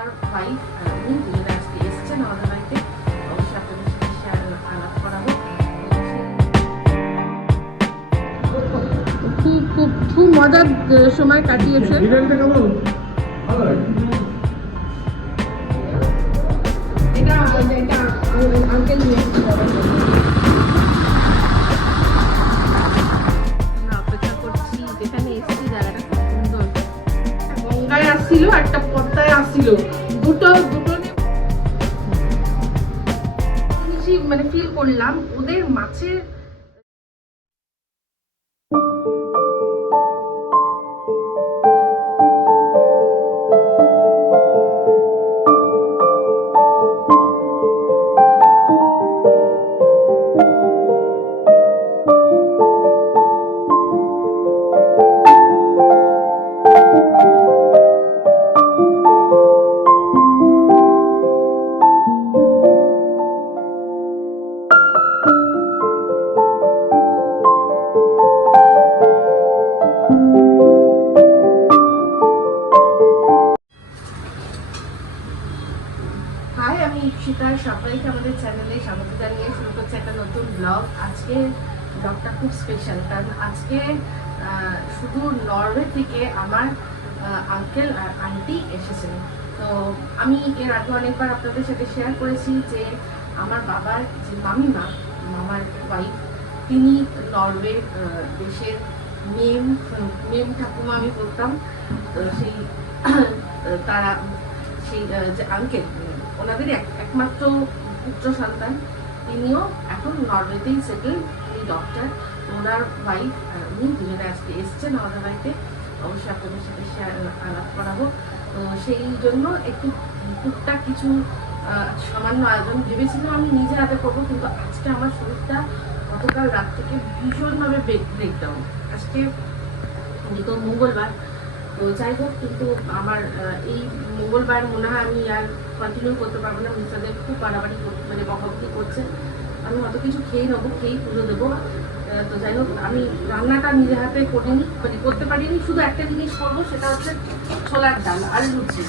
ওনার wife উনি দুজনে আজকে এসেছেন আমাদের বাড়িতে। অবশ্যই আপনাদের সাথে শেয়ার আলাপ করাবো। খুব খুব খুব মজার সময় কাটিয়েছে। এটা আঙ্কেল নিয়ে এসেছিল। আসছিল একটা পদ্মায় আসছিল, দুটো মানে ফিল করলাম ওদের মাছের সবাইকে আমাদের চ্যানেলে স্বাগত জানিয়ে শুরু করছে একটা নতুন ব্লগ। আজকে ব্লগটা খুব স্পেশাল, কারণ আজকে শুধু নরওয়ে থেকে আমার আঙ্কেল আর আন্টি এসেছেন। তো আমি এর আগে অনেকবার আপনাদের সাথে শেয়ার করেছি যে আমার বাবার যে মামার ওয়াইফ, তিনি নরওয়ে দেশের মেম ঠাকুমা আমি বলতাম। তো সেই তারা সেই যে আঙ্কেল, ওনাদেরই একমাত্র পুত্র সন্তান, তিনিও এখন নরওয়েতেই সেটেল, তিনি ডক্টর। ওনার ওয়াইফ উনি দুজনে আজকে এসছেন আমাদের বাড়িতে। অবশ্যই আপনাদের সাথে শেয়ার আলাপ করাবো। তো সেই জন্য একটু টুকটাক কিছু সামান্য আয়োজন ভেবেছিলাম আমি নিজে হাতে করবো, কিন্তু আজকে আমার শরীরটা গতকাল রাত থেকে ভীষণভাবে ব্রেকডাউন। আজকে যেহেতু মঙ্গলবার, তো যাই হোক, কিন্তু আমার এই মঙ্গলবার মনে হয় আমি আর কন্টিনিউ করতে পারবো না। মিস্টারদের খুব বাড়াবাড়ি মানে বকাবকি করছে। আমি অত কিছু খেয়ে নেবো, খেয়েই পুজো দেবো। তো যাই হোক, আমি রান্নাটা নিজে হাতে করিনি, মানে করতে পারিনি। শুধু একটা জিনিস করবো, সেটা হচ্ছে ছোলার ডাল আর লুচি।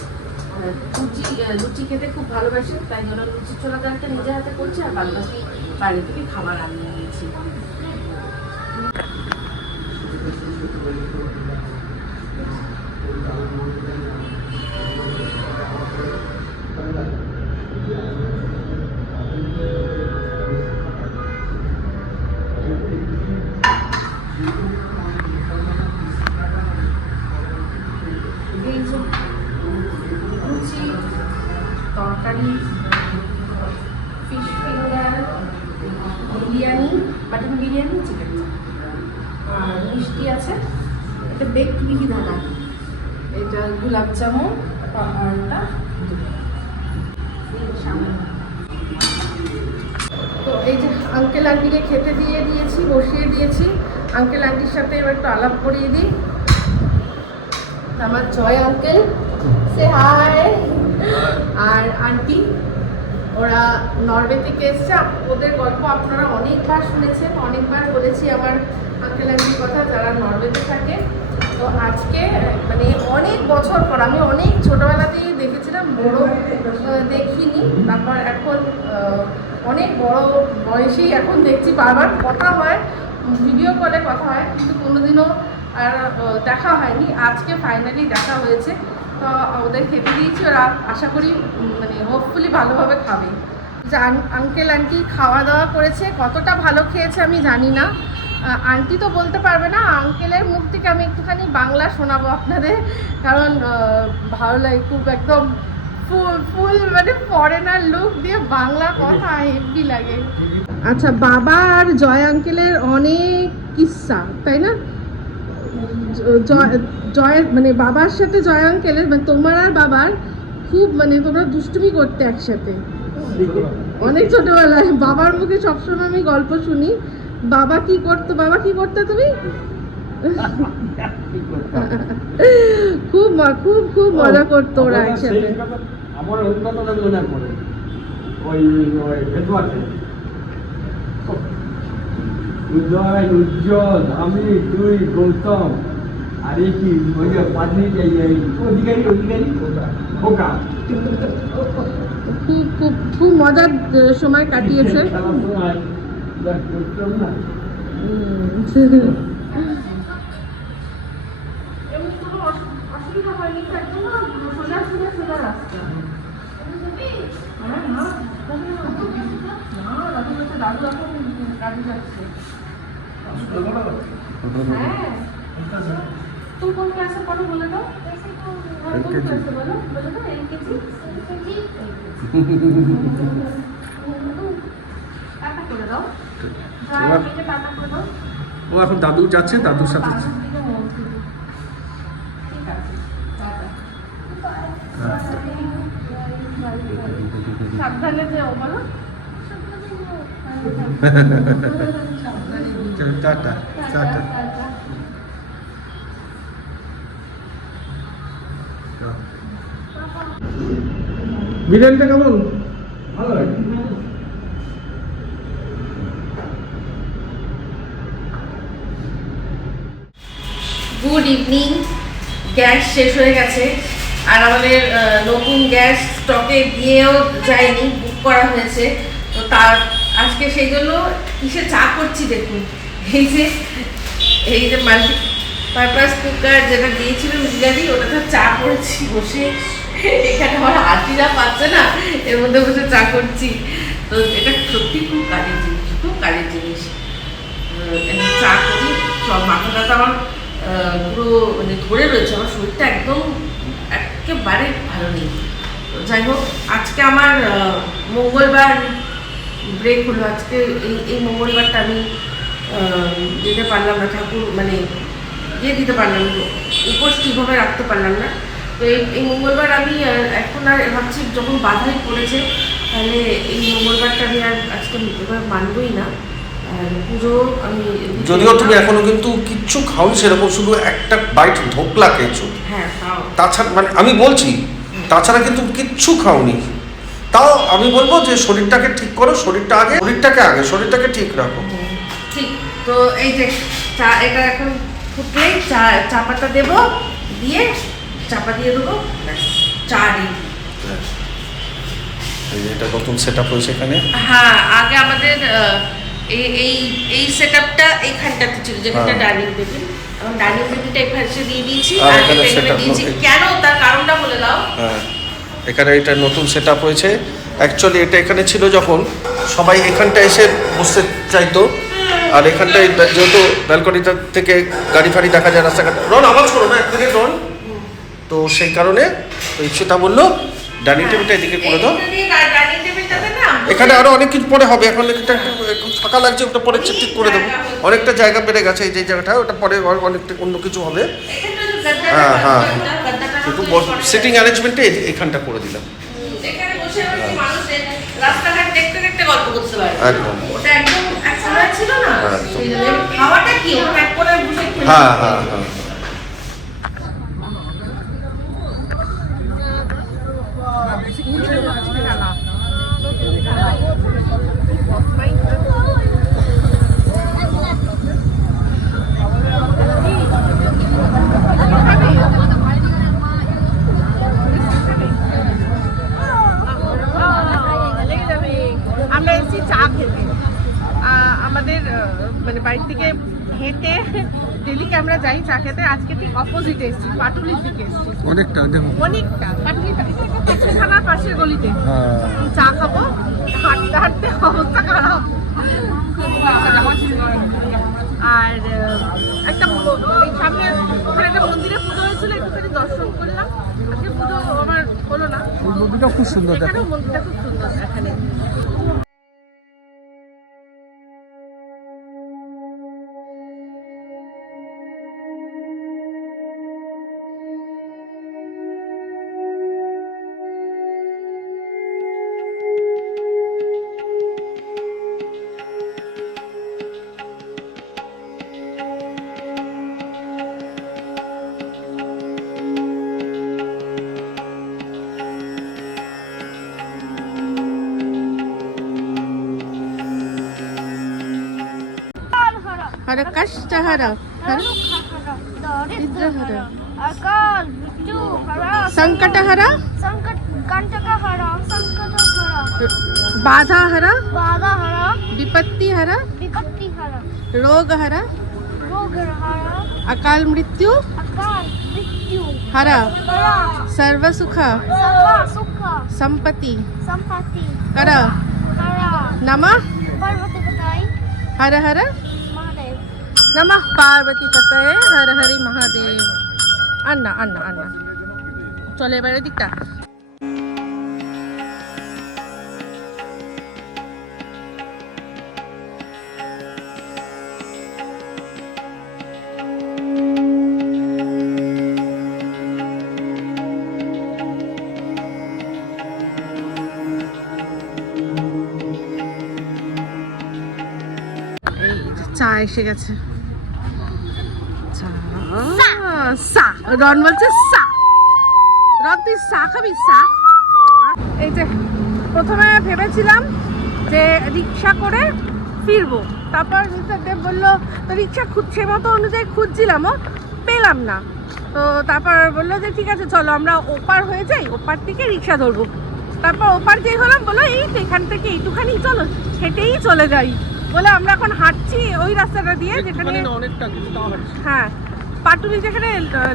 লুচি খেতে খুব ভালোবাসি, তাই জন্য লুচি ছোলার ডালটা নিজে হাতে করছি, আর বাদবাকি বাইরে থেকে খাবার আনিয়ে নিয়েছি। লুচি, তরকারি, fish finger, biryani, mutton biryani, chicken, আর মিষ্টি আছে। এটা বেকড মিহিদানা, এটা গোলাপ জামুন, আর এটা তো এই যে আঙ্কেল আন্টিকে খেতে দিয়েছি, বসিয়ে দিয়েছি। আঙ্কেল আন্টির সাথে এবার একটু আলাপ করিয়ে দিই। আমার জয় আঙ্কেল, সে হাই। আর আন্টি, ওরা নরওয়ে থেকে এসছে। ওদের গল্প আপনারা অনেকবার শুনেছেন, অনেকবার বলেছি আমার আঙ্কেল আন্টির কথা, যারা নরওয়েতে থাকে। তো আজকে মানে অনেক বছর পর, আমি অনেক ছোটোবেলাতেই দেখেছিলাম, বড় দেখিনি। তারপর এখন অনেক বড় বয়সেই এখন দেখছি, বারবার কথা হয়, ভিডিও কলে কথা হয়, কিন্তু কোনোদিনও আর দেখা হয়নি। আজকে ফাইনালি দেখা হয়েছে। তো ওদের খেতে দিয়েছি, ওরা আশা করি মানে হোপফুলি ভালোভাবে খাবে। যে আঙ্কেল আন্টি খাওয়া দাওয়া করেছে, কতটা ভালো খেয়েছে আমি জানি না। আন্টি তো বলতে পারবে না, আঙ্কেলের মুখ থেকে আমি একটুখানি বাংলা শোনাবো আপনাদের, কারণ ভালো লাগে খুব, একদম ফুল মানে ফরেনার লুক দিয়ে বাংলা কথা হেভি লাগে। আচ্ছা, বাবা আর জয় আঙ্কেলের অনেক কিস্সা, তাই না? জয় মানে বাবার সাথে জয় আঙ্কেলের, মানে তোমার আর বাবার খুব, মানে তোমরা দুষ্টুমি করতে একসাথে অনেক ছোটবেলায়। বাবার মুখে সবসময় আমি গল্প শুনি, বাবা কি করতে তুমি খুব খুব খুব মজা করতো ওরা একসাথে। আমার অভিজ্ঞতাটা মনে পড়ে, ওই ভেতুয়াতে উদয়, উজ্জ্বল, আমি, তুই, গৌতম, আর এই কি ওই যে পাঠিয়ে যাই অধিকারী খোকা খুব মজার সময় কাটিয়েছে। খেলার সময় যা করতাম না। এমনি কোনো অসুবিধা হয়নি তো, একদম সোজা সোজা সোজা রাস্তা। হ্যাঁ, না দাদু বলছে দাদু এখন কাজে যাচ্ছে। হ্যাঁ, তুমি কোন ক্লাসে পড়ো বলে দাও। কোন ক্লাসে বলো, বলে দাও। এলকেজি। টাটা করে দাও। টাটা করে দাও। ও এখন দাদু যাচ্ছে, দাদুর সাথে। ঠিক আছে, টাটা। সাবধানে যেও বলো। Tata tata. বিরিয়ানিটা কেমন? ভালো লাগে। Good evening. গ্যাস শেষ হয়ে গেছে আর আমাদের নতুন গ্যাস স্টকে দিয়েও যায়নি, বুক করা হয়েছে। তো তার আজকে সেই জন্য কিসে চা করছি দেখুন। এই যে মাল্টি পারপাস কুকার যেটা দিয়েছিল বিরিয়ানি, ওটাতে চা করেছি বসে। এখানে আমার হাতিরা পাচ্ছে না, এর মধ্যে বসে চা করছি। তো এটা সত্যি খুব কাজের জিনিস, খুব কাজের জিনিস। চা করি, সব মাথাটা তো আমার পুরো মানে ধরে রয়েছে, আমার শরীরটা একদম একেবারে ভালো নেই। তো যাই হোক, আজকে আমার মঙ্গলবার ব্রেক হলো। আজকে এই মঙ্গলবারটা আমি যেতে পারলাম না, ঠাকুর মানে দিতে পারলাম না, উপোস ঠিকভাবে রাখতে পারলাম না। তো এই মঙ্গলবার আমি এখন আর ভাবছি, যখন বাধাই পড়েছে তাহলে এই মঙ্গলবারটা আমি আর আজকে মানবই না। পুজো আমি, যদিও তুমি এখনো কিন্তু কিচ্ছু খাওনি সেরকম, শুধু একটা বাইট ধোকলা খেয়েছো। হ্যাঁ, তাছাড়া মানে আমি বলছি, তাছাড়া কিন্তু কিচ্ছু খাওনি। তাও আমি বলবো যে শরীরটাকে ঠিক করো, শরীরটাকে ঠিক রাখো। ঠিক। তো এই যে চা, এটা এখন ফুটলেই চা পাতা দেবো, দিয়ে চাপা দিয়ে দেবো, চা রেডি। এটা নতুন সেট আপ হয়েছে এখানে। হ্যাঁ, আগে আমাদের এই সেট আপটা এইখানটাতে ছিল, যেখানটা ডাইনিং টেবিল। এখন ডাইনিং টেবিলটা এখানে দিয়ে দিয়েছি, আর এখানে এটা এখানে দিয়েছি। কেন, তার কারণটা বলে দাও। হ্যাঁ, এখানে এটা নতুন সেট আপ হয়েছে। অ্যাকচুয়ালি এটা এখানে ছিল যখন সবাই এখানটা এসে বসতে চাইতো, আর এখানটায় যেহেতু ব্যালকনিটা থেকে গাড়ি ফাড়ি দেখা যায়, রাস্তাঘাট। রন আওয়াজ করো না, এক মিনিট রন। তো সেই কারণে সেটা বললো ডাইনিং টেবিলটা এদিকে করে দাও। এখানে আরো অনেক কিছু পরে হবে, এখন এটা একটু ফাঁকা লাগছে, ওটা পরে ঠিক করে দেবো। অনেকটা জায়গা বেড়ে গেছে, এই যে জায়গাটা, ওটা পরে অনেকটা অন্য কিছু হবে। হ্যাঁ হ্যাঁ, কিন্তু সিটিং অ্যারেঞ্জমেন্টে এখানটা করে দিলাম। এখানে বসে মানুষের রাস্তাঘাট দেখতে দেখতে গল্প করতে পারে। একদম, ওটা একদম একসাথে ছিল না, সেই জন্য খাওয়াটা কি ওটা এক কোণে বসে খেতে। হ্যাঁ হ্যাঁ হ্যাঁ। আমরা এসেছি চা খেতে। আমাদের মানে বাড়ি থেকে হেঁটে ডেলিকে আমরা যাই চা খেতে। আজকে ঠিক অপোজিটে এসেছি, পাটুলির দিকে এসেছি। অনেকটা পাটুলি থানার পাশের গলিতে চা খাবো। হাঁটতে হাঁটতে অবস্থা খারাপ। আর একটা সামনে ওখানে একটা মন্দিরে পুজো হয়েছিল, একটুখানি দর্শন করলাম। আজকে পুজো আমার হলো না। মন্দিরটা খুব সুন্দর, মন্দিরটা খুব সুন্দর এখানে। हर कष्ट हर हर Hara, Doritre Hara, Akal, मृत्यु हरा संकटहरा संकट कंटकहरा संकटहरा बाधाहरा बाधाहरा विपत्तिहरा विपत्तिहरा रोगहरा रोगहरा अकाल मृत्यु अकाल मृत्यु हरा हरा सर्व सुख सर्व सुख संपत्ति संपत्ति कर हरा नमः पार्वती पताई हर हर महादेव नमः पार्वती पतये हर हरि महादेव अन्ना अन्ना अन्ना চলে এবারে দিকটা এই যে চা এসে গেছে চা সা রন বলছে সা রন তুই চা খাবি চা এই যে প্রথমে ভেবেছিলাম যে রিক্সা করে ফিরবো, তারপর মিস্টার দেব বললো রিক্সা খুঁজছে মতো অনুযায়ী খুঁজছিলামও পেলাম না, তো তারপর বললো যে ঠিক আছে চলো আমরা ওপার হয়ে যাই, ওপার থেকে রিক্সা ধরবো। তারপর ওপার যেই হলাম বললো এই তো এখান থেকে এইটুখানি চলো হেঁটেই চলে যাই বলে আমরা এখন হাঁটছি ওই রাস্তাটা দিয়ে যেখানে হ্যাঁ পাটুলি যেখানে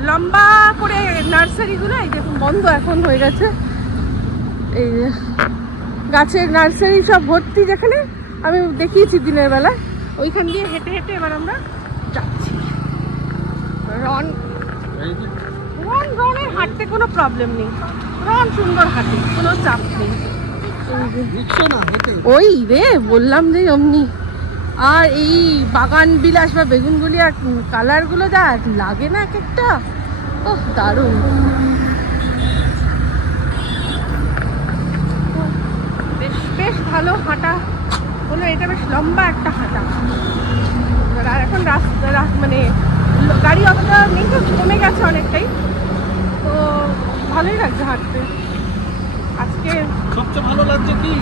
লম্বা করে নার্সারিগুলো এই দেখুন বন্ধ এখন হয়ে গেছে, এই যে গাছের নার্সারি সব ভর্তি যেখানে আমি দেখিয়েছি দিনের বেলা, ওইখান দিয়ে হেঁটে হেঁটে এবার আমরা যাচ্ছি। রন রনের হাঁটতে কোনো প্রবলেম নেই, রন সুন্দর হাঁটে কোনো চাপ নেই। ওই রে বললাম যে অমনি, আর এই বাগান বিলাস বা বেগুনগুলি আর কালারগুলো যা লাগে না এক একটা, ওহ দারুণ। বেশ বেশ ভালো হাঁটা হলো, এটা বেশ লম্বা একটা হাঁটা। আর এখন রাস্তা মানে গাড়ি অতটা নেই তো কমে গেছে অনেকটাই, তো ভালোই লাগছে হাঁটতে। আজকে সবচেয়ে ভালো লাগছে কি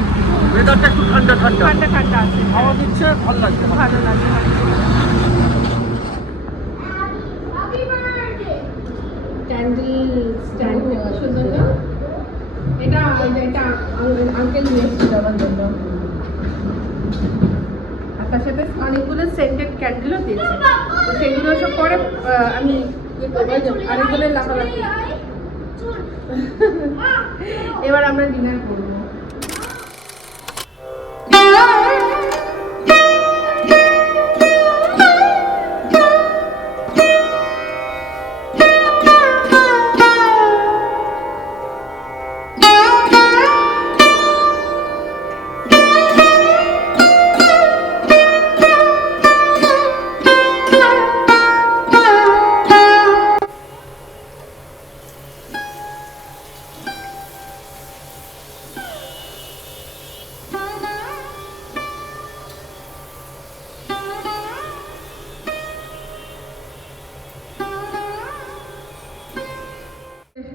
ওয়েদারটা একটু ঠান্ডা ঠান্ডা ঠান্ডা ঠান্ডা আছে, হাওয়া দিচ্ছে, ভালো লাগছে। ভালো লাগে ক্যান্ডেল স্ট্যান্ড সুন্দর না, এটা এটা আঙ্কেল নিয়ে এসেছিল আমার জন্য, আর তার সাথে অনেকগুলো সেন্টেড ক্যান্ডেলও দিয়েছে, তো সেগুলো সব পরে আমি আরেকজনের লাফালাফি। এবার আমরা ডিনার করবো।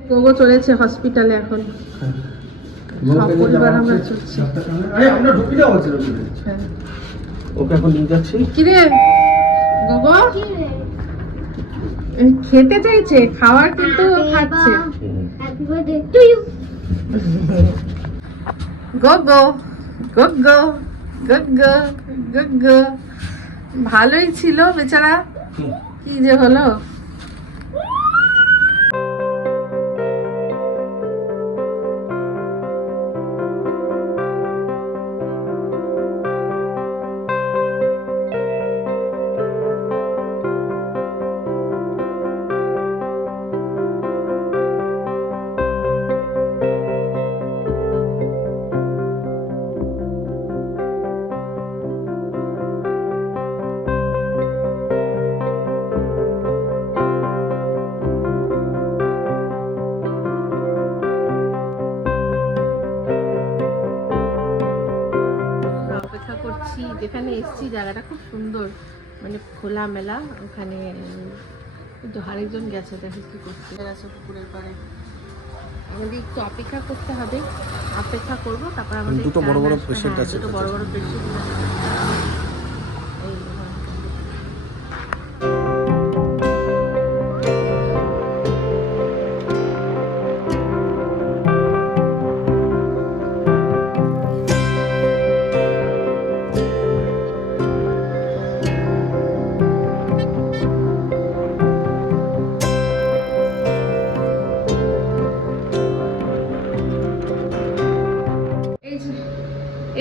গোগো চলেছে হসপিটালে এখন, সপরিবার আমরা চলছি। আমরা ঢুকি দেওয়া হচ্ছে ওকে এখন নিয়ে যাচ্ছি। কিরে গোগো খেতে চাইছে, খাওয়ার কিন্তু খাচ্ছে। हैप्पी बर्थडे टू यू গোগো গোগো গোগো গোগো ভালোই ছিল বেচারা, কি যে হলো। অপেক্ষা করছি, যেখানে এসছি জায়গাটা খুব সুন্দর, মানে খোলামেলা, ওখানে আরেকজন গেছে দেখে কি করতে গেছে পুকুরের পাড়ে। আমাদের একটু অপেক্ষা করতে হবে, অপেক্ষা করবো, তারপর আমাদের দুটো বড় বড় হ্যাঁ, পেশেন্ট আছে, দুটো বড় বড় পেশেন্ট আছে। এই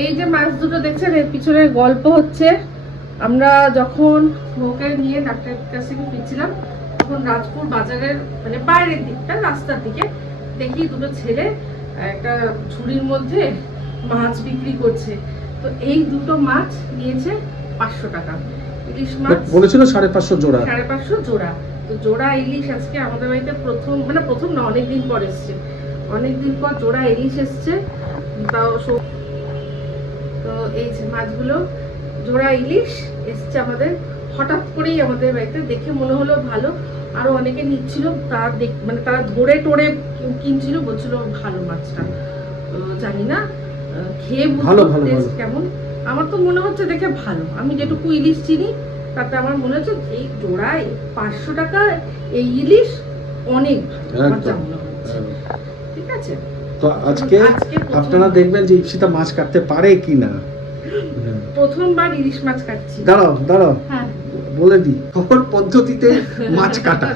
এই যে মাছ দুটো দেখছেন, এর পিছনে গল্প হচ্ছে। আমরা যখন ওকে নিয়ে ডাক্তারের কাছ থেকে ফিরছিলাম, তখন রাজপুর বাজারের মানে বাইরের দিকটা, রাস্তার দিকে দেখি দুটো ছেলে একটা ঝুড়ির মধ্যে মাছ বিক্রি করছে। তো এই দুটো মাছ নিয়েছে 500 টাকা। ইলিশ মাছ বলেছিল 550 জোড়া। 550 জোড়া। তো জোড়া ইলিশ আজকে আমাদের বাড়িতে প্রথম, মানে প্রথম না, অনেকদিন পর এসছে। অনেকদিন পর জোড়া ইলিশ এসছে। তাও তো এই যে মাছগুলো জোড়া ইলিশ এসছে আমাদের হঠাৎ করেই আমাদের বাড়িতে। দেখে মনে হলো ভালো, আরো অনেকে নিচ্ছিল, তারা মানে তারা ধরে টোরে কিনছিল, বলছিল ভালো মাছটা। তো জানি না, খেয়ে ভালো, বুঝবো ভালো, টেস্ট ভালো। কেমন। আমার তো মনে হচ্ছে দেখে ভালো, আমি যেটুকু ইলিশ চিনি তাতে আমার মনে হচ্ছে এই জোড়ায় 500 টাকা এই ইলিশ অনেক ভালো, আমার যা মনে হচ্ছে। ঠিক আছে, তো আজকে আপনারা দেখবেন যে ইপসিতা মাছ কাটতে পারে কিনা। প্রথমবার ইলিশ মাছ কাটছি। দাঁড়াও হ্যাঁ, বলে দিই, শহর পদ্ধতিতে মাছ কাটা।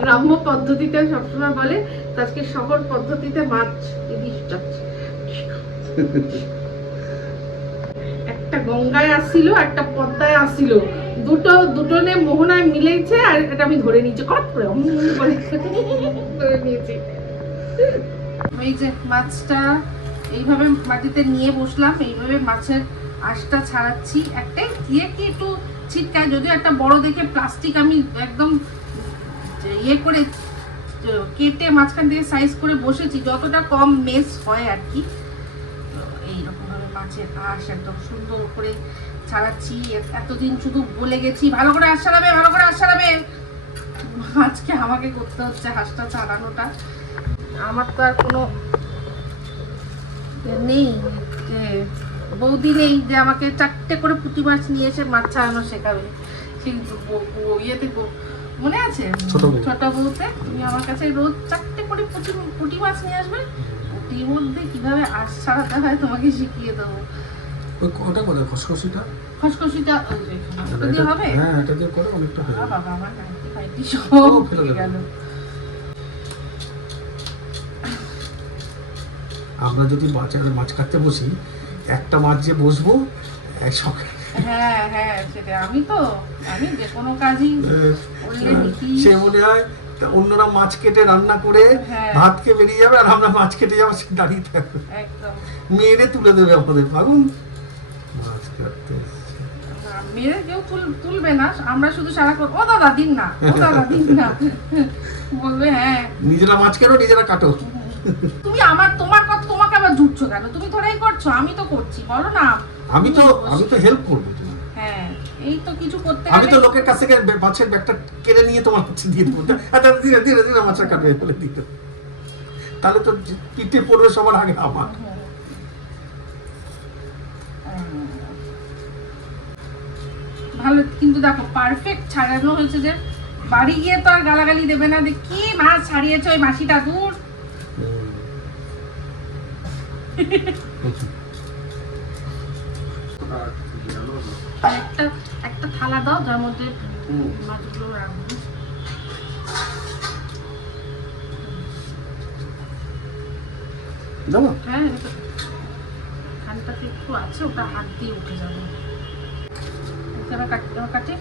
গ্রাম্য পদ্ধতিতে সবসময় বলে, তো আজকে শহর পদ্ধতিতে মাছ ইলিশ কাটছি। একটা গঙ্গায় আসছিল, একটা পদ্মায় আসছিল, দুটো নে মোহনায় মিলেছে, আর এটা আমি ধরে নিয়েছি, কট করে ধরে নিয়েছি। এই যে মাছটা এইভাবে মাটিতে নিয়ে বসলাম, এইভাবে মাছের আঁশটা ছাড়াচ্ছি। একটাই দিয়ে কি একটু ছিটকায়, যদিও একটা বড় দেখে প্লাস্টিক আমি একদম ইয়ে করে কেটে মাঝখান থেকে সাইজ করে বসেছি, যতটা কম মেস হয় আর কি। এইরকম ভাবে মাছের আঁশ একদম সুন্দর করে ছাড়াচ্ছি। এতদিন শুধু বলে গেছি ভালো করে আঁশ ছাড়াবে, ভালো করে আঁশ ছাড়াবে, আজকে আমাকে করতে হচ্ছে হাঁসটা ছাড়ানোটা। আমার তো আর কোনো নেই, যে বৌদি নেই যে আমাকে 4টে করে পুঁটি মাছ নিয়ে এসে মাছ ছাড়ানো শেখাবে। সেই ইয়েতে মনে আছে ছোট বউতে, তুমি আমার কাছে রোজ 4টে করে পুঁটি মাছ নিয়ে আসবে, পুঁটির মধ্যে কিভাবে আঁশ ছাড়াতে হয় তোমাকে শিখিয়ে দেবো। ওটা কোথায় খসখসিটা? খসখসিটা ওটা দিয়ে হবে? হ্যাঁ, এটা দিয়ে করে অনেকটা হবে। বাবা, আমার নাইটি সব ফেলে গেল। আমরা যদি বাজারে মাছ কাটতে বসি, একটা মাছ যে বসবো হ্যাঁ সেটা আমি যে কোনো কাজই করলে দেখি সে মনে হয় অন্যরা মাছ কেটে রান্না করে ভাত খেয়ে বেরিয়ে যাবে, আর আমরা মাছ কেটে যাবো, সে দাঁড়িয়ে থাকবে, একদম মেরে তুলে দেবে আমাদের। ভাবুন, মাছ কাটতে মেরে কেউ তুলবে না, আমরা শুধু সারাক্ষণ ও দাদা দিন না, ও দাদা দিন না বলবে। হ্যাঁ, নিজেরা মাছ কেন, নিজেরা কাটো। তুমি তোমার কথা, তোমাকে আবার জুটছো কেন? তুমি ধরেই করছো, আমি তো করছি, বলো না। আমি তো হেল্প করবো। হ্যাঁ, এই তো কিছু করতে আমি তো লোকের কাছ থেকে মাছের ব্যাগটা কেড়ে নিয়ে তোমার কাছে দিয়ে দেবো, ধীরে ধীরে ধীরে মাছের কাটবে বলে দিতে, তাহলে তো পিঠে পড়বে সবার আগে আমার। ভালো, কিন্তু দেখো পারফেক্ট ছাড়ানো হয়েছে, যে বাড়ি গিয়ে তো আর গালাগালি দেবে না যে কি মাছ ছাড়িয়েছে ওই মাসিটা, দূর। একটা থালা দাও যার মধ্যে মাছগুলো রাখবো। হ্যাঁ, এখানটাতে একটু আছে, ওটা হাত দিয়ে উঠে যাবে। কাটি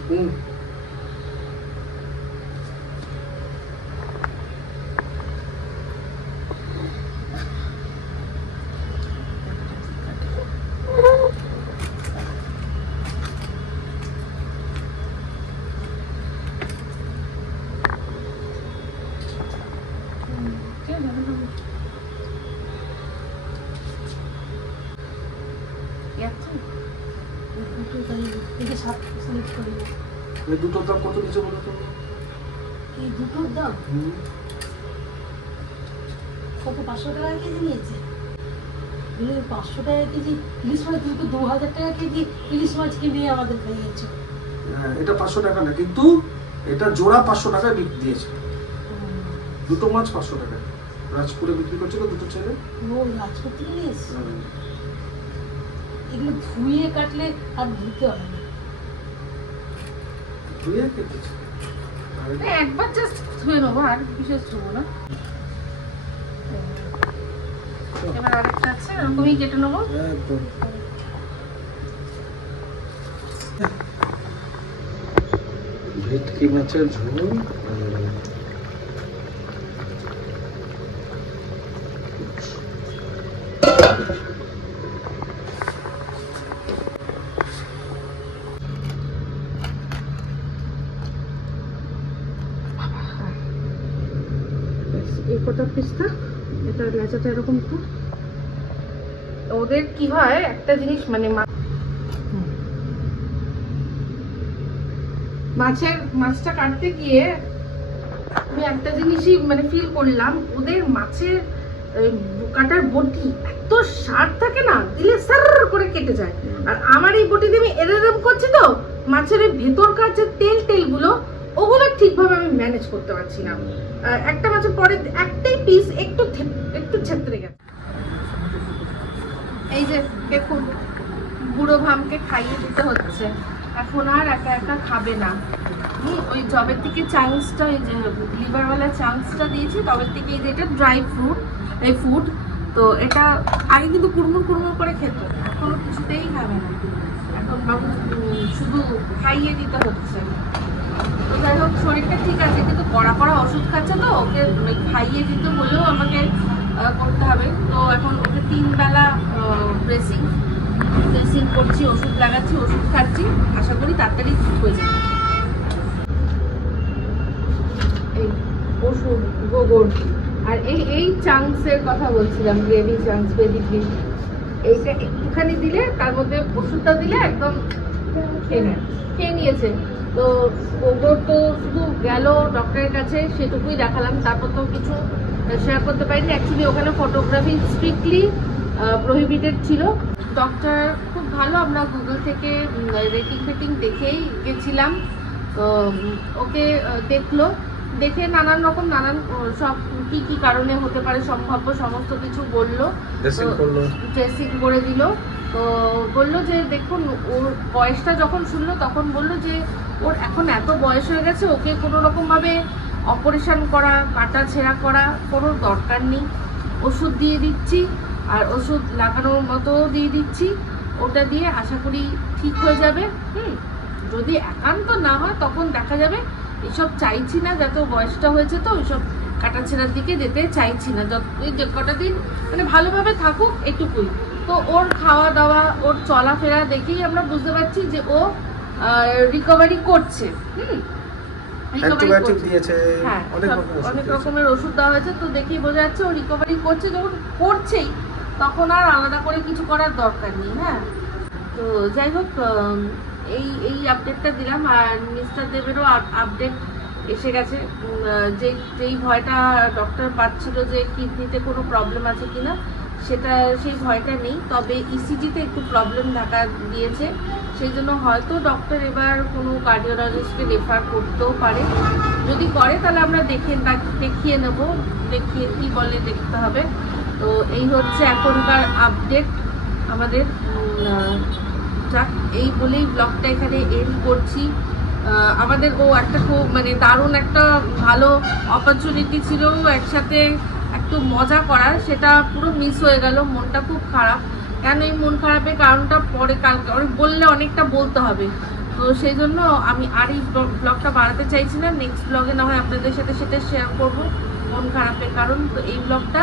দুটোর দাম কত নিচে বলো তো? এই দুটোর দাম কত? 500 টাকা কেজি নিয়েছে। 500 টাকা কেজি ইলিশ মাছ, তুমি তো 2000 টাকা কেজি ইলিশ মাছ কিনে আমাদের খাইয়েছো। এটা 500 টাকা না, কিন্তু এটা জোড়া 500 টাকায় বিক্রি দিয়েছে। দুটো মাছ 500 টাকায় রাজপুরে বিক্রি করছিল দুটো ছেলে। ও, রাজপুর থেকে নিয়ে এসছে। এগুলো ধুয়ে কাটলে আর ধুতে হবে না, ধুয়ে কেটেছে। একবার জাস্ট ধুয়ে নেবো, আর বিশেষ ধুবো না। এবার আরেকটা আছে, এরকমই কেটে নেবো। ভেটকি মাছের ঝোল এই কটা পিসটা, এটা লেচাটা এরকম তো। ওদের কি হয় একটা জিনিস মানে মাছটা কাটতে গিয়ে আমি একটা জিনিসই মানে ফিল করলাম, ওদের মাছের কাটার বটি এত শার্প থাকে না, দিলে সার করে কেটে যায়। আর আমার এই বটি দিয়ে আমি এরকম করছি তো, মাছের এই ভেতরকার যে তেলগুলো ওগুলো ঠিকভাবে আমি ম্যানেজ করতে পারছি না। একটা মাছের পরে একটাই পিস একটু ছেত্রে গেছে। এই যে দেখুন, বুড়ো ভামকে খাইয়ে দিতে হচ্ছে, এখন আর একা একা খাবে না। ওই জবের থেকে চাংসটা, ওই যে লিভারওয়ালা চাংসটা দিয়েছি, তবের থেকে এই যে এটা ড্রাই ফুড। তো এটা আগে কিন্তু কুড়মুড় করে খেত, এখনো কিছুতেই খাবে না। এখন বাবু শুধু খাইয়ে দিতে হচ্ছে। তো যাই হোক, শরীরটা ঠিক আছে, কিন্তু কড়া ওষুধ খাচ্ছে, তো ওকে খাইয়ে দিতে হলেও আমাকে করতে হবে। তো এখন ওকে 3 বেলা ড্রেসিং করছি, ওষুধ লাগাচ্ছি, ওষুধ খাচ্ছি, আশা করি তাড়াতাড়ি ঠিক হয়ে যাবে। এই ওষুধ গোবর আর এই চাংসের কথা বলছিলাম, গ্রেভি চাংস, বেবি গ্রিন, এইটা একটুখানি দিলে, তার মধ্যে ওষুধটা দিলে একদম খেয়ে নিয়েছে। তো গোবর তো শুধু গেল ডক্টরের কাছে, সেটুকুই দেখালাম, তারপর তো কিছু শেয়ার করতে পারিনি। অ্যাকচুয়ালি ওখানে ফটোগ্রাফি স্ট্রিক্টলি প্রহিবিটেড ছিল। ডক্টর খুব ভালো, আমরা গুগল থেকে রেটিং দেখেই গেছিলাম। তো ওকে দেখে নানান সব কি কারণে হতে পারে সম্ভাব্য সমস্ত কিছু বললো, ড্রেসিং করে দিল। তো বললো যে দেখুন, ওর বয়সটা যখন শুনলো তখন বললো যে ওর এখন এত বয়স হয়ে গেছে, ওকে কোনো রকমভাবে অপারেশন করা, কাটা ছেঁড়া করা কোনো দরকার নেই। ওষুধ দিয়ে দিচ্ছি, আর ওষুধ লাগানোর মতো দিয়ে দিচ্ছি, ওটা দিয়ে আশা করি ঠিক হয়ে যাবে। যদি একান্ত না হয় তখন দেখা যাবে। এসব চাইছি না, যত বয়সটা হয়েছে তো ওইসব কাটাছেঁড়ার দিকে যেতে চাইছি না। যে কটা দিন মানে ভালোভাবে থাকুক, এটুকুই। তো ওর খাওয়া দাওয়া, ওর চলাফেরা দেখেই আমরা বুঝতে পারছি যে ও রিকভারি করছে। হ্যাঁ, অনেক রকমের ওষুধ দেওয়া হয়েছে, তো দেখেই বোঝা যাচ্ছে ও রিকভারি করছে। যখন করছেই তখন আর আলাদা করে কিছু করার দরকার নেই। হ্যাঁ, তো যাই হোক, এই আপডেটটা দিলাম। আর মিস্টার দেবেরও আপডেট এসে গেছে। যেই ভয়টা ডক্টর পাচ্ছিল যে কিডনিতে কোনো প্রবলেম আছে কিনা, সেই ভয়টা নেই। তবে ইসিজিতে একটু প্রবলেম দেখা দিয়েছে, সেই জন্য হয়তো ডক্টর এবার কোনো কার্ডিওলজিস্টকে রেফার করতেও পারে। যদি করে তাহলে আমরা দেখিয়ে নেব, দেখিয়ে কি বলে দেখতে হবে। তো এই হচ্ছে এখনকার আপডেট আমাদের। যাক, এই বলেই ব্লগটা এখানে এন্ড করছি। আমাদের একটা খুব মানে দারুণ একটা ভালো অপরচুনিটি ছিল একসাথে একটু মজা করার, সেটা পুরো মিস হয়ে গেল। মনটা খুব খারাপ। কেন এই মন খারাপের কারণটা পরে কালকে বললে অনেকটা বলতে হবে, তো সেই জন্য আমি আর এই ব্লগটা বাড়াতে চাইছি না। নেক্সট ব্লগে না হয় আপনাদের সাথে সেটা শেয়ার করবো মন খারাপের কারণ। তো এই ব্লগটা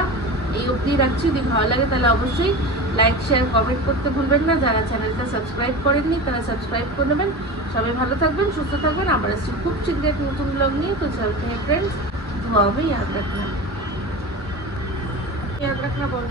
এই অবধি রাখছি। যদি ভালো লাগে তাহলে অবশ্যই লাইক, শেয়ার, কমেন্ট করতে ভুলবেন না। যারা চ্যানেলটা সাবস্ক্রাইব করেননি তারা সাবস্ক্রাইব করে নেবেন। সবাই ভালো থাকবেন, সুস্থ থাকবেন। আবার আসছি খুব শীঘ্র এক নতুন ব্লগ নিয়ে। তো চলতে ফ্রেন্ডস, ধোয়া হবে, ইয়াদ রাখনা বল।